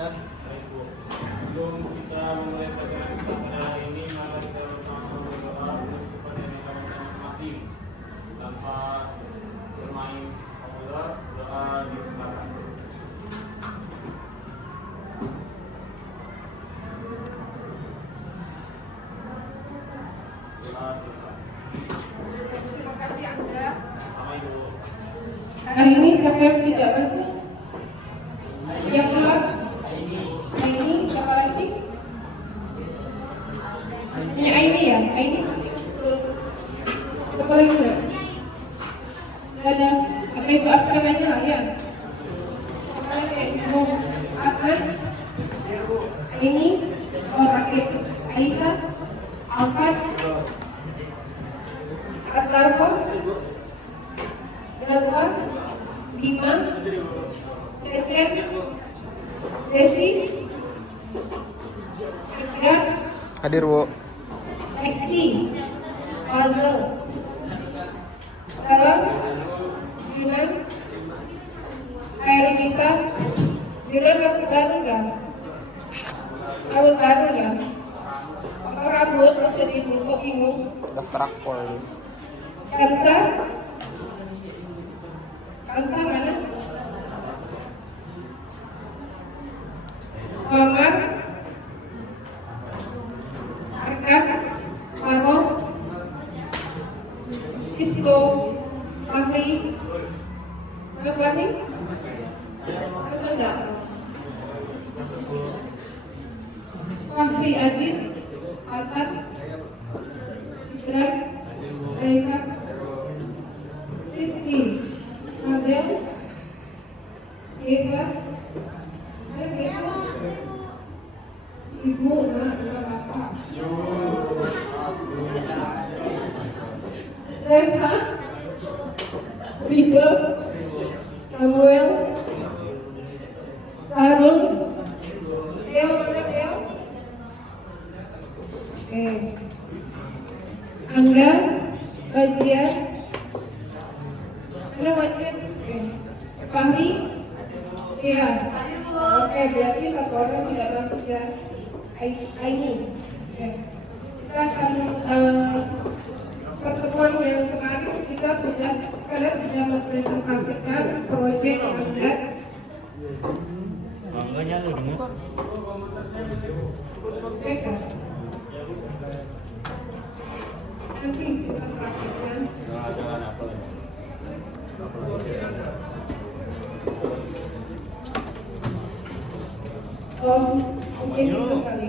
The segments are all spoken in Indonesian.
Sebelum kita memulai pelajaran kita pada hari ini, maka kita bersama-sama berdoa untuk kepada kita masing-masing tanpa bermain formula, doa dipersilakan. Terima kasih Anda. Sama Ibu. Hari ini siapa yang tidak masuk? Yang keluar? Aini, siapa lagi? Ini Aini ya? Aini siapa lagi ya? Ada apa itu asrama-nya lah ya? Siapa lagi? Ibu Adnan, Aini, Rakib, Aisyah, Alfan, Atlarko, Galwa, Bima, Cecep, Desi, Edgar, Hadir, Bu. Lexi, Puzzle, Dalam, Junan, Airunisa, Junan rambut baru nggak? Rambut baru nggak? Atau rambut terus jadi kok bingung? Daftar akpol. Kansa, Kansa mana? Muhammad, Arkan, Maro, Isko, Fahri, mana Fahri? Masa enggak? Fahri Adis, Atat, Ibran, Reka, Rizky, Abel, Yesa, Ibu, Bapak, Reva, Rigo, Samuel, Sarul, Theo, mana Theo? Angga, Bajia, mana Bajia? Fahri, iya. Oke, berarti satu orang tidak masuk ya. Aini. Kita akan pertemuan yang kemarin kalian sudah mempresentasikan proyek Anda. Bangganya lu dengar? Oke kan? Nanti kita praktekkan. Jangan apa lagi? Oh, mungkin itu kali.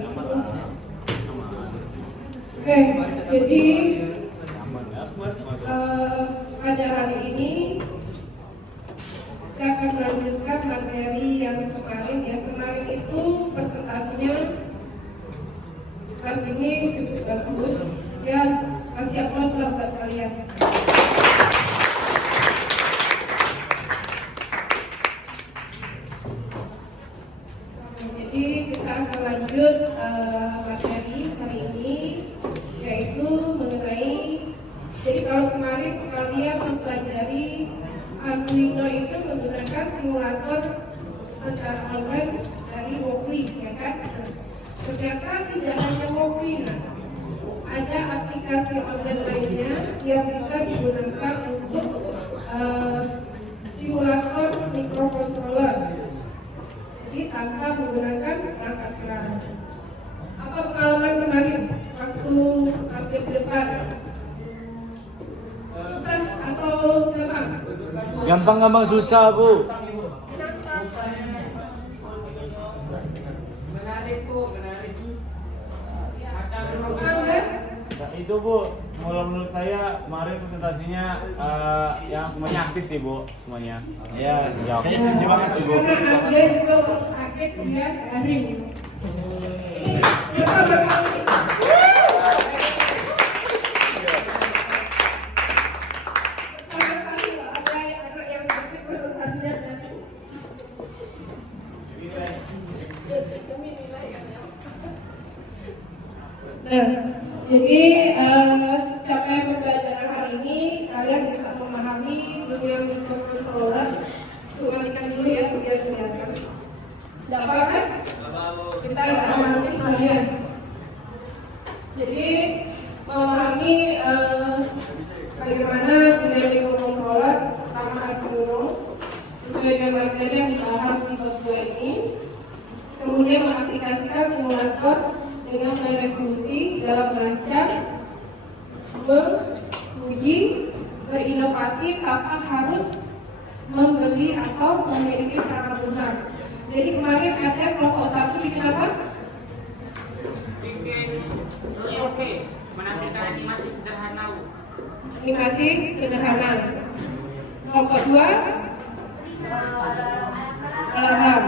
Jadi pada hari ini kita akan melanjutkan materi yang kemarin. Yang kemarin itu presentasinya kelas ini cukup bagus. Ya, kasih aplaus lah buat kalian. Jadi kita akan lanjut materi hari ini, yaitu mengenai. Jadi kalau kemarin kalian mempelajari Arduino itu menggunakan simulator secara online dari Wokwi, ya kan? Ternyata tidak hanya Wokwi, ada aplikasi online lainnya yang bisa digunakan untuk simulator microcontroller. Jadi tanpa menggunakan perangkat keras. Apa pengalaman kemarin waktu update ke depan? Susah atau gampang? Gampang-gampang susah, Bu. Menarik Bu, menarik. Nah, itu Bu, kalau menurut saya kemarin presentasinya yang semuanya aktif sih Bu, semuanya. Ya, saya setuju banget sih Bu. Karena dia juga sakit ya daring. Ini pertama kali. Pertama kali ada anak yang sakit presentasinya daring. Nah, jadi capaian pembelajaran hari ini kalian bisa memahami dunia mikrocontroller. Matikan dulu ya biar kelihatan. Tidak apa kan? Kita nggak memahami semuanya. Jadi memahami bagaimana menjadi controller sama Arduino sesuai dengan materi yang dibahas di bab 2 ini. Kemudian mengaplikasikan simulator dengan berevolusi dalam merancang, menguji, berinovasi tanpa harus membeli atau memiliki perangkat lunak. Jadi kemarin ada kelompok 1 bikin apa? Bikin ISP, menampilkan animasi sederhana. Animasi sederhana. Kelompok 2 alarm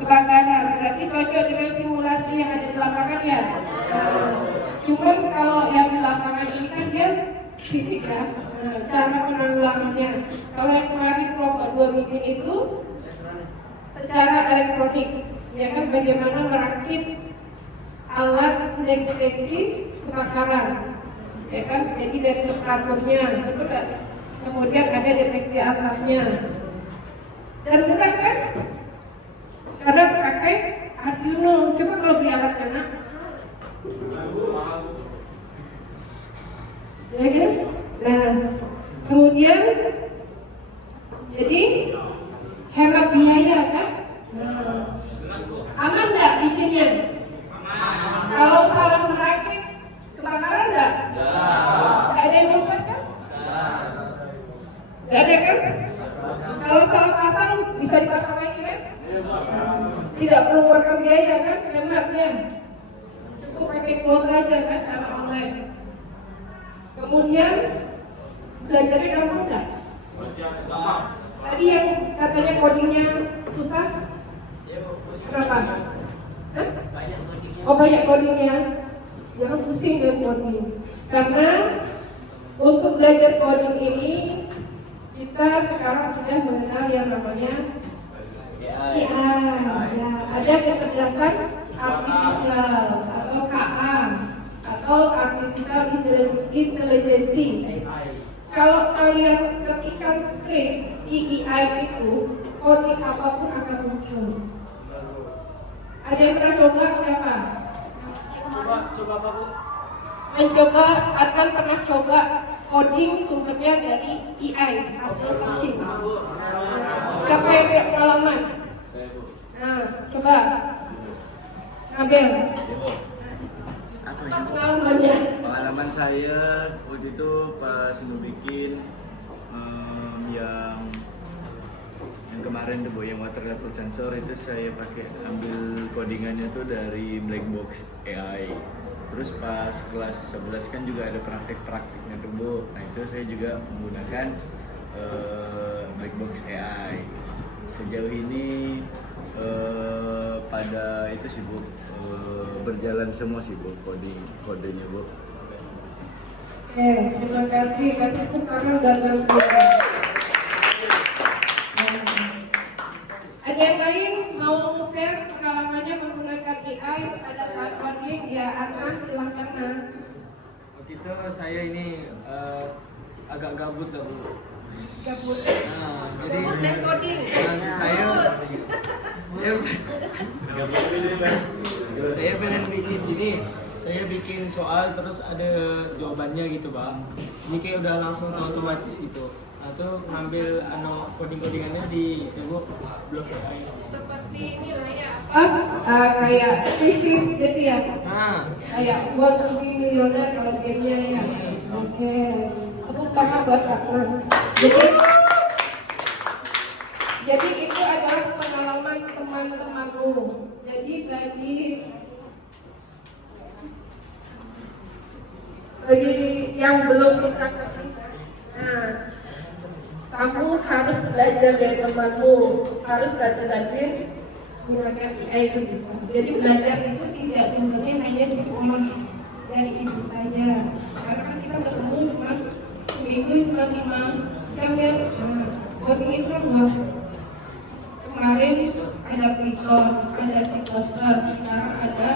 kebakaran. Berarti cocok dengan simulasi yang ada di lapangan ya. Cuman kalau yang di lapangan ini kan dia fisik ya. Cara penanggulangannya. Kalau yang kemarin kelompok 2 bikin itu secara elektronik, ya kan, bagaimana merakit alat deteksi kebakaran, ya kan, jadi dari temperaturnya, betul kan? Kemudian ada deteksi asapnya, dan mudah kan? Karena pakai Arduino. Coba kalau beli alat anak, ya kan? Nah, kemudian jadi hemat biaya kan? Aman nggak bikinnya? Kalau salah merakit kebakaran nggak? Nggak ada yang rusak kan? Nggak ada kan? Kalau salah pasang bisa dipasang lagi kan? Tidak perlu mengeluarkan biaya kan? Hematnya cukup pakai kuota aja kan, cara online. Kemudian belajarnya gampang nggak? Tadi yang katanya codingnya susah, kenapa? Hah? Oh, banyak codingnya. Jangan pusing dengan coding. Karena untuk belajar coding ini kita sekarang sudah mengenal yang namanya AI. Ya, ada kecerdasan artifisial atau KA atau artificial intelligence. Kalau kalian ketikkan script di AI itu, coding apapun akan muncul. Ada yang pernah coba siapa? Coba apa Bu? Mencoba akan pernah coba coding sumbernya dari AI, hasil searching. Siapa yang punya pengalaman? Nah, coba. Nabel. Pengalamannya. Pengalaman saya waktu itu pas mau bikin yang kemarin tuh yang water level sensor itu saya pakai ambil codingannya tuh dari Blackbox AI. Terus pas kelas 11 kan juga ada praktik-praktiknya tuh Bu. Nah itu saya juga menggunakan Blackbox AI. Sejauh ini pada itu sih Bu, berjalan semua sih Bu kodenya Bu. Terima kasih. Kasih pesanan dan ada yang lain mau share pengalamannya menggunakan AI pada saat coding? Ya, Adnan silahkan. Waktu itu saya ini agak gabut lah Bu. Gabut. Nah, jadi Gabut dan coding. saya pengen bikin gini. Saya bikin soal terus ada jawabannya gitu Pak. Ini kayak udah langsung otomatis gitu. Nah itu ngambil coding-codingannya di blog AI. Seperti ini lah ya. Kayak bisnis gitu ya. Nah, Kayak buat lebih milioner kalau gamenya ya. Oke. Tepuk tangan buat Adnan. Jadi itu adalah pengalaman teman-temanmu. Jadi bagi yang belum bisa coding, nah, kamu harus belajar dari temanmu, harus rajin menggunakan AI itu bisa. Jadi belajar itu tidak sebenarnya hanya di sekolah dari ibu saja. Karena kan kita ketemu seminggu cuma 5 jam ya. Coding itu kan luas. Kemarin ada Python, ada C++, sekarang ada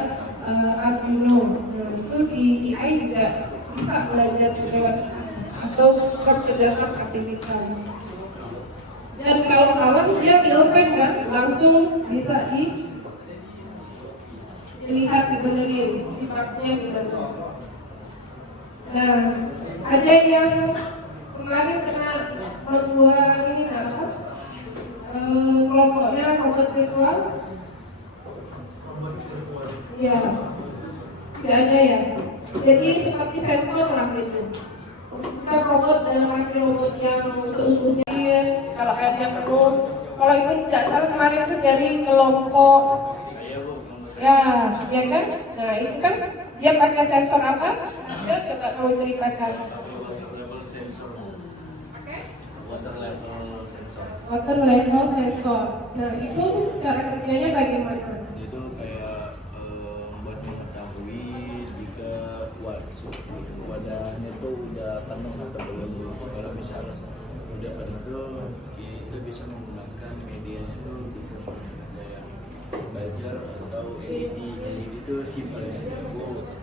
Arduino. Nah, itu di AI juga bisa belajar lewat atau kecerdasan artifisial. Dan kalau salah dia real time kan, langsung bisa di dilihat dibenerin sifatnya gimana. Nah, ada yang kemarin kena membuat ini apa? Kelompoknya robot virtual. Ya, tidak ada ya. Jadi seperti sensor lah gitu. Bukan robot dalam arti robot yang seutuhnya. Kalau kayaknya penuh. Kalau itu tidak salah kemarin itu dari kelompok. Ya, ya kan? Nah itu kan dia pakai sensor apa? Ada coba kamu ceritakan. Water level sensor. Water level sensor. Nah itu cara kerjanya bagaimana? Itu kayak buat mengetahui jika wadahnya tuh udah penuh atau belum. Kalau misalnya udah penuh tuh kita bisa menggunakan media itu bisa menggunakan yang buzzer atau LED. LED itu simpel ya.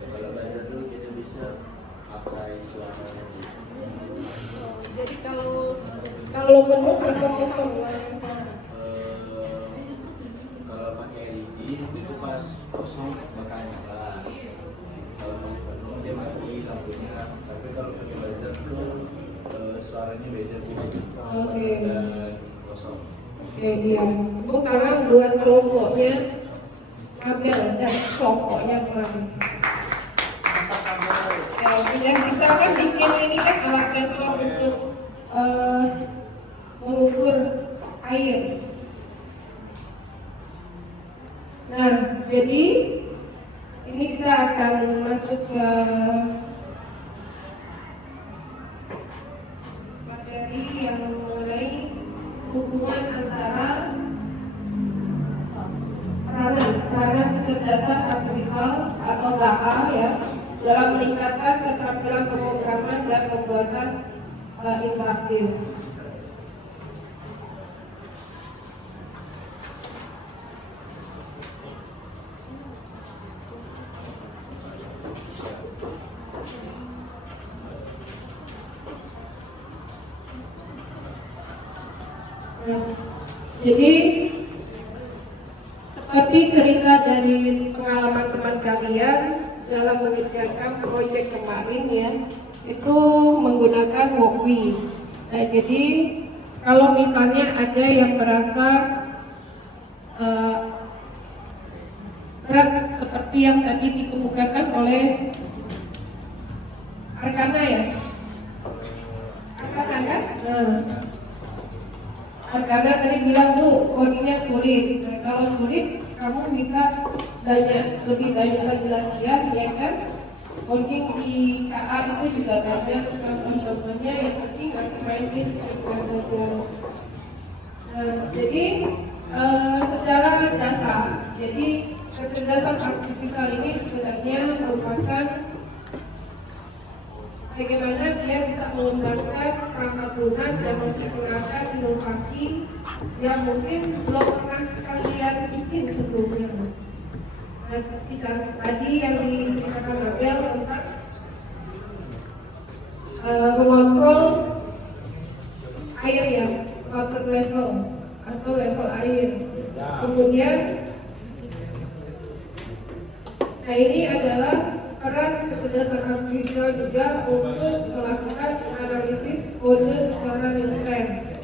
Kalau buzzer tuh kita bisa pakai suara. Jadi kalau penuh atau kosong? Kalau pakai LED itu pas kosong bakal nyala. Kalau penuh dia mati lampunya. Tapi kalau pakai buzzer tuh suaranya beda sih. Oke. Dan kosong. Oke, iya. Bu sekarang buat kelompoknya kabel dan kelompoknya kemarin. Ya, bisa kan bikin ini kan alat sensor untuk mengukur air. Nah, jadi ini kita akan masuk ke materi yang mengenai hubungan antara peranan kecerdasan artifisial atau AI ya dalam meningkatkan keterampilan pemrograman dan pembuatan interaktif. Jadi seperti cerita dari pengalaman teman kalian dalam mengerjakan proyek kemarin ya, itu menggunakan Walkme. Nah, jadi kalau misalnya ada yang merasa berat seperti yang tadi dikemukakan oleh Arkana ya, Arkana kan? Nah, Arkana tadi bilang tuh codingnya sulit. Nah, kalau sulit kamu bisa lebih banyak penjelasan ya kan? Coding di KA itu juga banyak contoh-contohnya, yang penting main-main saja. Nah, jadi secara dasar, jadi kecerdasan artifisial ini sebenarnya merupakan bagaimana dia bisa mengembangkan perangkat lunak dan memperkenalkan inovasi yang mungkin belum pernah kalian bikin sebelumnya. Nah, seperti tadi yang diceritakan Mabel tentang mengontrol air ya, water level atau level air. Kemudian, nah ini adalah peran kecerdasan artifisial juga untuk melakukan analisis kode secara real time.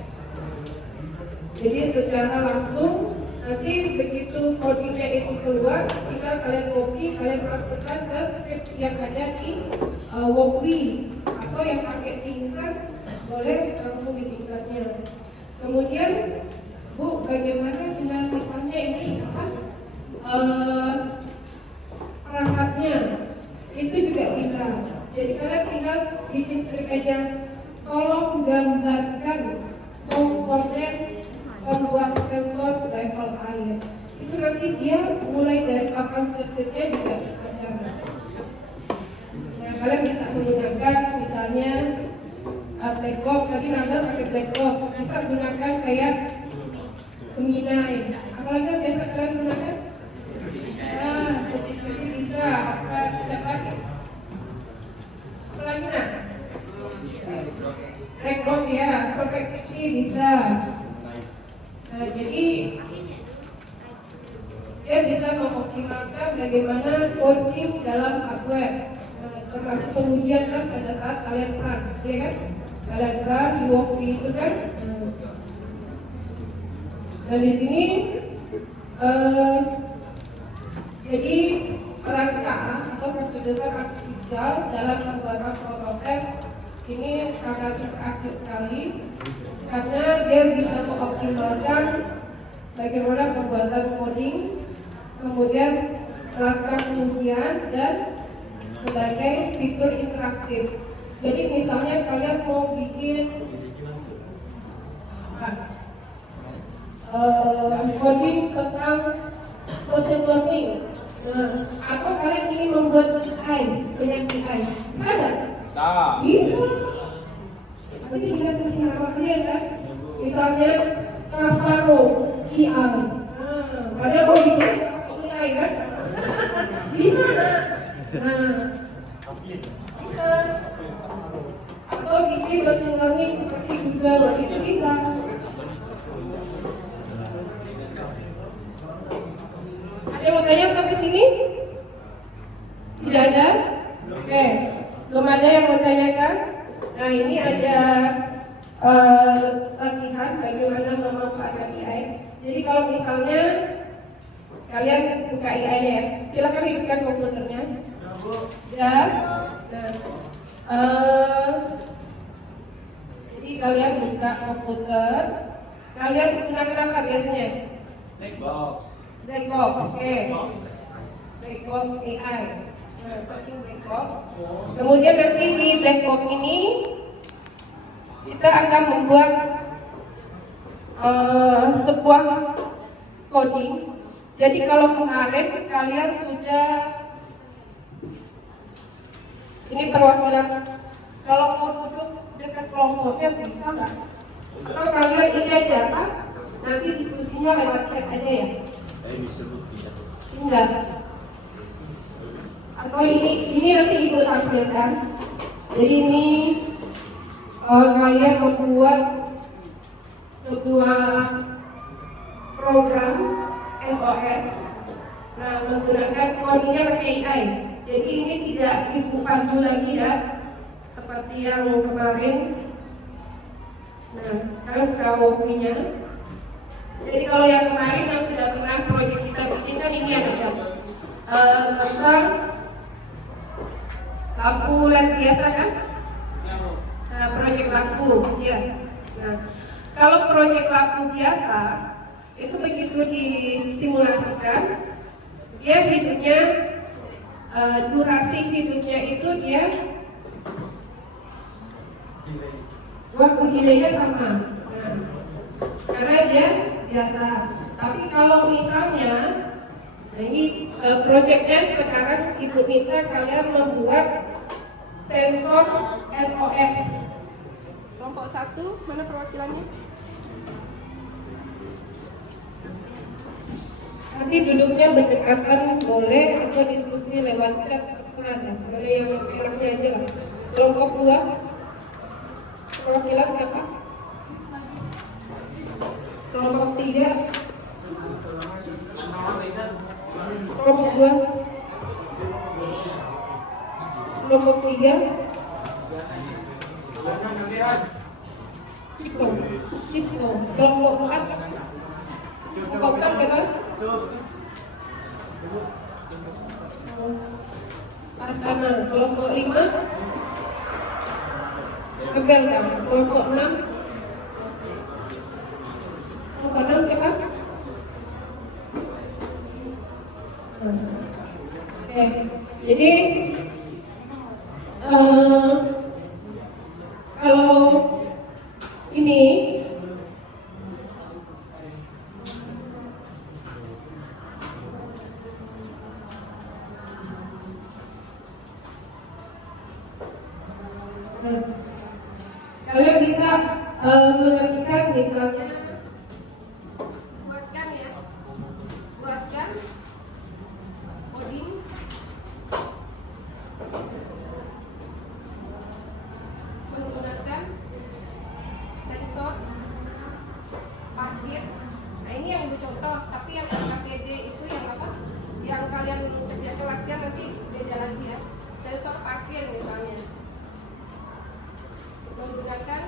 Jadi secara langsung nanti begitu codingnya itu keluar, tinggal kalian copy, kalian masukkan ke script yang ada di Walkme atau yang pakai tingkat boleh langsung di tingkatnya. Kemudian, Bu, bagaimana dengan misalnya ini apa? Perangkatnya itu juga bisa. Jadi kalian tinggal bikin script aja. Tolong gambarkan komponen pembuat sensor level air. Itu nanti dia mulai dari papan sirkuitnya juga ada. Nah, kalian bisa menggunakan misalnya black box. Tadi Nanda pakai black box. Bisa gunakan kayak Gemini. Apalagi yang biasa kalian gunakan? Seperti bisa. Apa lagi? Apalagi nak? Black box ya. Perplexity bisa. Nah, jadi dia bisa mengoptimalkan bagaimana coding dalam hardware. Termasuk pengujian kan pada saat kalian run, ya kan? Kalian run di Woki itu kan. Dan di sini jadi rangka atau kecerdasan artifisial dalam pembuatan prototipe ini sangat aktif sekali karena dia bisa mengoptimalkan bagaimana pembuatan coding, kemudian melakukan pengujian dan sebagai fitur interaktif. Jadi misalnya kalian mau bikin coding tentang machine learning, atau kalian ingin membuat AI dengan AI, bisa nggak? Bisa. Tapi dilihat ke nama kalian kan, misalnya Kavaro AI. Padahal mau bikin AI kan? Bisa. Bisa. Atau bikin machine learning seperti Google itu bisa. Ada yang mau tanya sampai sini? Tidak ada? Oke, belum ada yang mau tanyakan? Nah ini ada latihan bagaimana memanfaatkan AI. Jadi kalau misalnya kalian buka AI ya, silakan hidupkan komputernya. Ya. Jadi kalian buka komputer, kalian gunakan apa biasanya? Black box, oke. Black box AI. Searching black box. Kemudian nanti di black box ini kita akan membuat sebuah coding. Jadi kalau kemarin kalian sudah ini perwakilan, kalau mau duduk dekat kelompoknya bisa nggak? Atau kalian ini aja Pak? Nanti diskusinya lewat chat aja ya? Enggak. Atau ini nanti ibu tampilkan. Jadi ini kalian membuat sebuah program SOS. Nah, menggunakan codingnya pakai AI. Jadi ini tidak ibu pandu lagi ya, seperti yang kemarin. Nah, kalian buka Woki-nya. Jadi kalau yang kemarin yang sudah pernah proyek kita bikin kan ini ada tentang lampu LED biasa kan? Nah, proyek lampu, ya. Nah, kalau proyek lampu biasa itu begitu disimulasikan, dia hidupnya durasi hidupnya itu dia waktu delaynya sama. Nah, karena dia biasa. Tapi kalau misalnya, nah ini proyeknya sekarang ibu minta kalian membuat sensor SOS. Kelompok 1, mana perwakilannya? Nanti duduknya berdekatan boleh atau diskusi lewat chat terserah deh. Mana yang enaknya aja lah. Kelompok 2, perwakilan siapa? Kelompok 3, kelompok 2, kelompok 3, Cisco, kelompok 4, kelompok 4 siapa? Tartana, kelompok 5, Abel kan, kelompok 6, kelompok 6 siapa? Oke, jadi kalau ini kalian bisa mengertikan misalnya buatkan coding menggunakan sensor parkir. Nah ini yang contoh, tapi yang LKPD itu yang apa? kalian kerja latihan nanti beda lagi ya. Sensor parkir misalnya menggunakan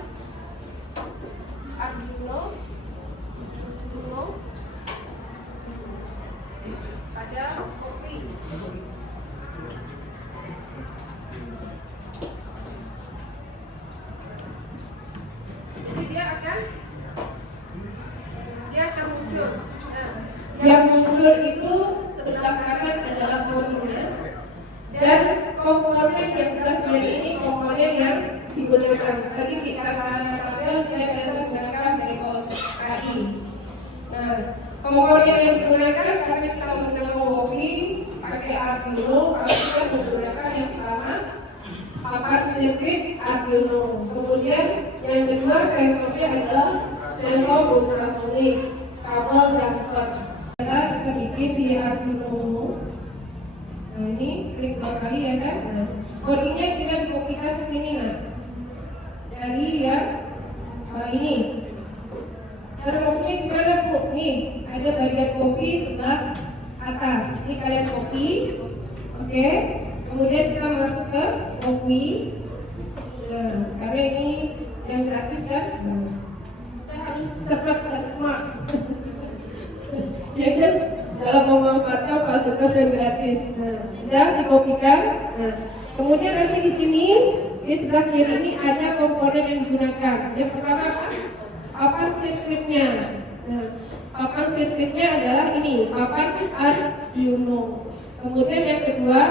Arduino pada kopi. Jadi dia akan muncul. Nah, yang muncul itu sebelah kanan adalah bodinya dan komponen yang sebelah kiri ini komponen yang digunakan. Tadi kita tabel dia biasa menggunakan backbone AI. Nah, komponen yang digunakan karena kita menggunakan kopi pakai Arduino, kita menggunakan yang pertama papan sirkuit Arduino. Kemudian yang kedua sensornya adalah sensor ultrasonik, kabel jumper. Kita bikin di Arduino. Nah ini klik 2 kali ya kan. Nah, codingnya kita dikopikan ke sini nah. Dari yang ini. Cara ngomongnya gimana Bu? Nih ada bagian kopi sebelah atas. Ini kalian copy, oke. Kemudian kita masuk ke kopi. Nah, karena ini yang gratis kan. Nah, kita harus cepat dan smart. Ya kan? Dalam memanfaatkan fasilitas yang gratis. Nah, sudah dikopikan. Nah, kemudian nanti di sini di sebelah kiri ini ada komponen yang digunakan. Yang pertama apa? Papan sirkuitnya. Nah, papan sirkuitnya adalah ini, papan Arduino. Kemudian yang kedua,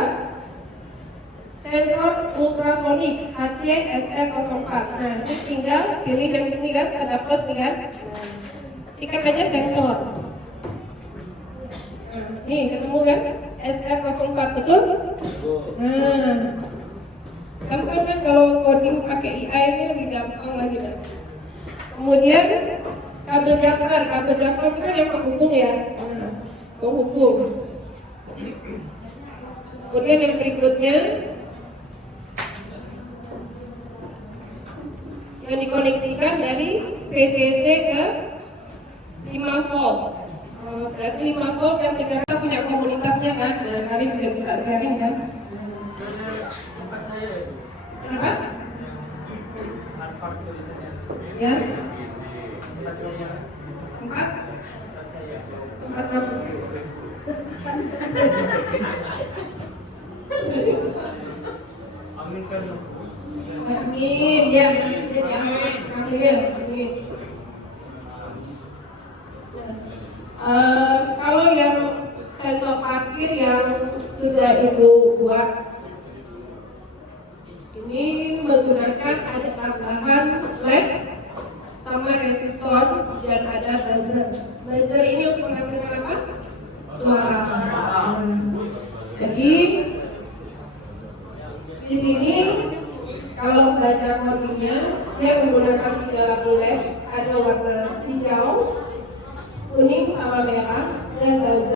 sensor ultrasonik HC-SL04. Nah, ini tinggal pilih dari sini kan, ada plus nih kan. Tiket aja sensor. Nah, nih ketemu kan, SL04 betul? Nah, gampang kan kalau coding pakai AI ini lebih gampang lagi kan. Kemudian kabel jumper itu kan yang penghubung ya, nah, penghubung. Kemudian yang berikutnya yang dikoneksikan dari VCC ke 5 volt. Berarti 5 volt yang kita punya komunitasnya kan, nah kalian juga bisa sharing kan. Tempat saya. Kenapa? Ya. Tempat saya. Tempat? Tempat saya. Tempat kamu. Amin kan. Amin, ya. Amin. Kalau yang sensor parkir yang sudah Ibu buat ini menggunakan ada tambahan LED sama resistor dan ada buzzer. Buzzer ini untuk mengambil apa? Suara. Jadi di sini kalau baca kodingnya dia menggunakan 3 lampu LED, ada warna hijau, kuning sama merah dan buzzer.